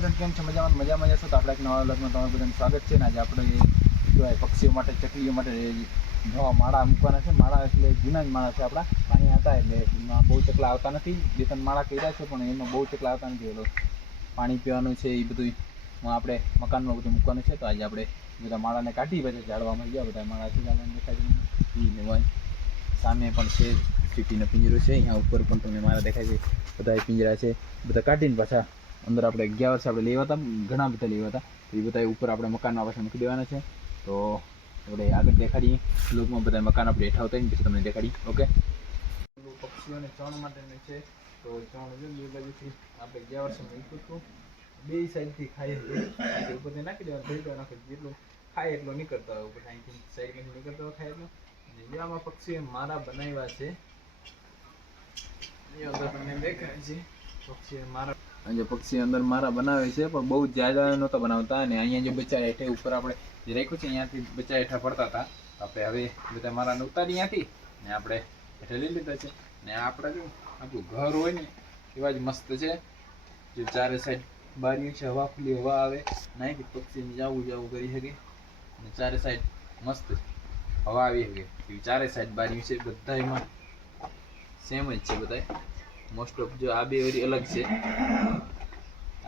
Friend, કેમ છો? મજામાં જશો તો આપણે એક નવા વ્લોગમાં તમારું બધાનું સ્વાગત છે. ને આજે આપણે કહેવાય પક્ષીઓ માટે, ચકલીઓ માટે નવા માળા મૂકવાના છે. માળા એટલે જૂના જ માળા છે આપણા, પાણી હતા એટલે એમાં બહુ ચકલા આવતા નથી. 2-3 માળા કર્યા છે પણ એમાં બહુ ચકલા આવતા નથી. એટલે પાણી પીવાનું છે એ બધું આપણે મકાનમાં બધું મૂકવાનું છે. તો આજે આપણે બધા માળાને કાઢી પછી ઝાડવામાં ગયા. બધા માળા છે દેખાય સામે પણ છે સિટીનો પિંજરો છે. અહીંયા ઉપર પણ તમને માળા દેખાય છે. બધા પિંજરા છે, બધા કાઢીને પાછા અંદર આપણે 11 વર્ષ આપણે લેવા હતા, ઘણા બધા લેવા હતા. તો એ બધા ઉપર આપણે મકાનમાં પાછા મૂકી દેવાના છે. તો આપણે આગળ દેખાડીએ લોકમાં બધા મકાન આપણે હેઠા ઉતારીને પછી તમને દેખાડી. ઓકે, પક્ષીઓને ચણ માટેનું છે. તો ચણ બે બાજુથી આપણે 11 વર્ષ મૂક્યું હતું, બે સાઈડથી ખાઈ હતી ઉપરથી નાખી દેવાનું, ભરી દેવા નાખી જેટલું ખાય એટલો નીકળતા હોય ઉપર અહીંથી સાઈડમાંથી નીકળતા હોય ખાય એટલો. અને આમાં પક્ષીએ મારા બનાવ્યા છે, એ અંદર તમને દેખાય છે. પક્ષીએ મારા જે પક્ષી અંદર મારા બનાવે છે પણ બહુ જ્યાદા નહોતા બનાવતા. અને અહીંયા જે બચ્ચા હેઠે ઉપર આપણે જે રાખ્યું છે અહીંયાથી બચ્ચા હેઠા પડતા હતા. આપણે હવે બધા મારા ઉતારી ત્યાંથી ને આપણે હેઠે લઈ લીધા છે. ને આપણે જો આપણું ઘર હોય ને એવા જ મસ્ત છે. જે ચારે સાઈડ બારીઓ છે, હવા ખુલ્લી હવા આવે, નાથી પક્ષીને જવું કરી શકે. અને ચારે સાઈડ મસ્ત હવા આવી શકે એવી ચારે સાઈડ બારીઓ છે. બધા એમાં સેમ જ છે બધા મોસ્ટ ઓફ. જો આ બે વરી અલગ છે,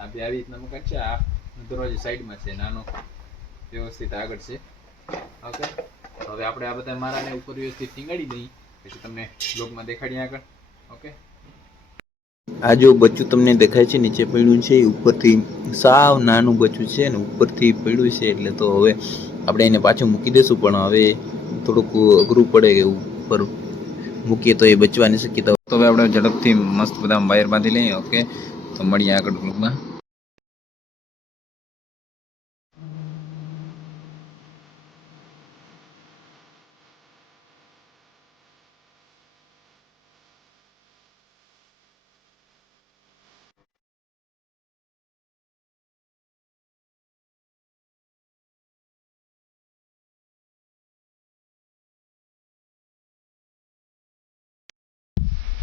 આ બે આવી રીતના મકાન છે. આ દરવાજો સાઈડમાં છે, નાનો વ્યવસ્થિત આગળ છે. ઓકે, હવે આપણે આ બધા મારાને ઉપર વ્યવસ્થિત ટીંગાડી દઈએ પછી તમને બ્લોગમાં દેખાડીએ આગળ. ઓકે, આ જો બચ્ચું તમને દેખાય છે નીચે પડ્યું છે, ઉપરથી સાવ નાનું બચ્ચું છે ને ઉપરથી પડ્યું છે. એટલે તો હવે આપણે એને પાછું મૂકી દેશું, પણ હવે થોડુંક અઘરું પડે કે ઉપર મૂકીએ તો એ બચવાની શક્યતા. તો હવે આપણે ઝડપથી મસ્ત બધા વાયર બાંધી લઈએ. ઓકે, તો મળીએ આગળ બ્લોગમાં.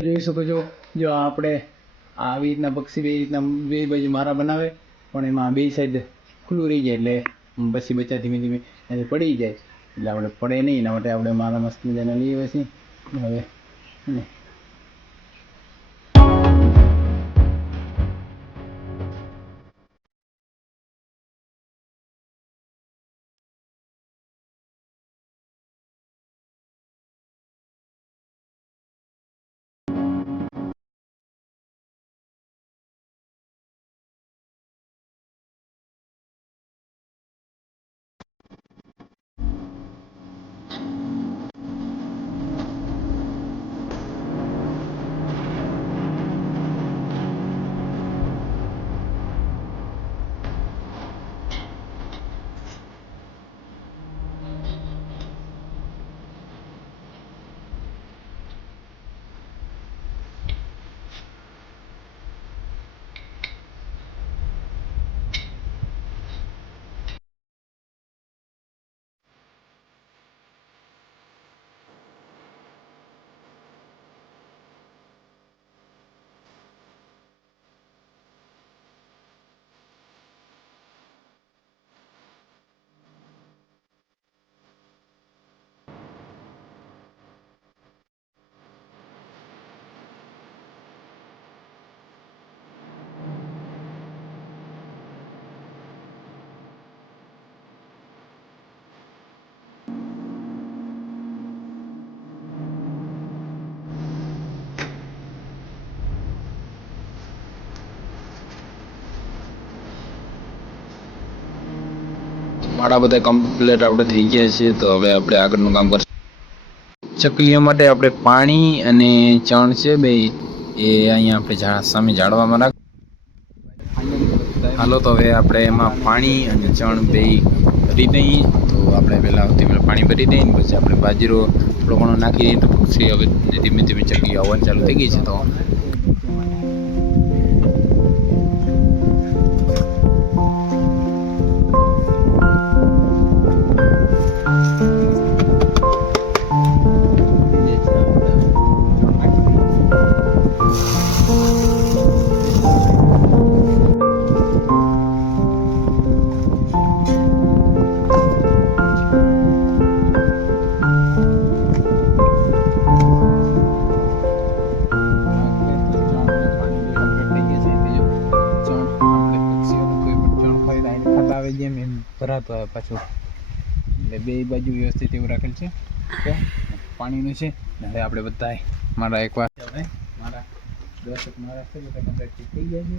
જોઈ શકો છો, જો આપણે આવી રીતના પક્ષી બે રીતના બે બાજુ મારા બનાવે પણ એમાં બે સાઈડ ખુલ્લું રહી જાય એટલે પછી બચ્ચા ધીમે ધીમે પડી જાય. એટલે આપણે પડે નહીં એના માટે આપણે મારા મસ્ત મજાના લઈએ છીએ. હવે માળા બધા કમ્પ્લીટ આપણે થઈ ગયા છે. તો હવે આપણે આગળનું કામ કરશું. ચકલીઓ માટે આપણે પાણી અને ચણ છે બે એ અહીંયા આપણે સામે ઝાડવામાં રાખ. હાલો, તો હવે આપણે એમાં પાણી અને ચણ બે ભરી દઈએ. તો આપણે પહેલાં પાણી ભરી દઈએ ને પછી આપણે બાજરો થોડો ઘણો નાખી દઈએ. તો પછી હવે ધીમે ધીમે ચકલીઓ આવવાનું ચાલુ થઈ ગઈ છે. તો આવે જેમ એમ ભરાતું આવે પાછું, એટલે બે બાજુ વ્યવસ્થિત એવું રાખેલ છે. ઓકે, પાણીનું છે ને હવે આપણે બધા મારા એકવાર મારા દર્શક મારા છે બધા કમ્પ્લીટ થઈ ગયા છે.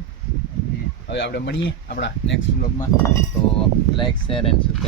અને હવે આપણે મળીએ આપણા નેક્સ્ટ વ્લોગમાં. તો લાઈક શેર એન્ડ સબસ્ક્રાઈબ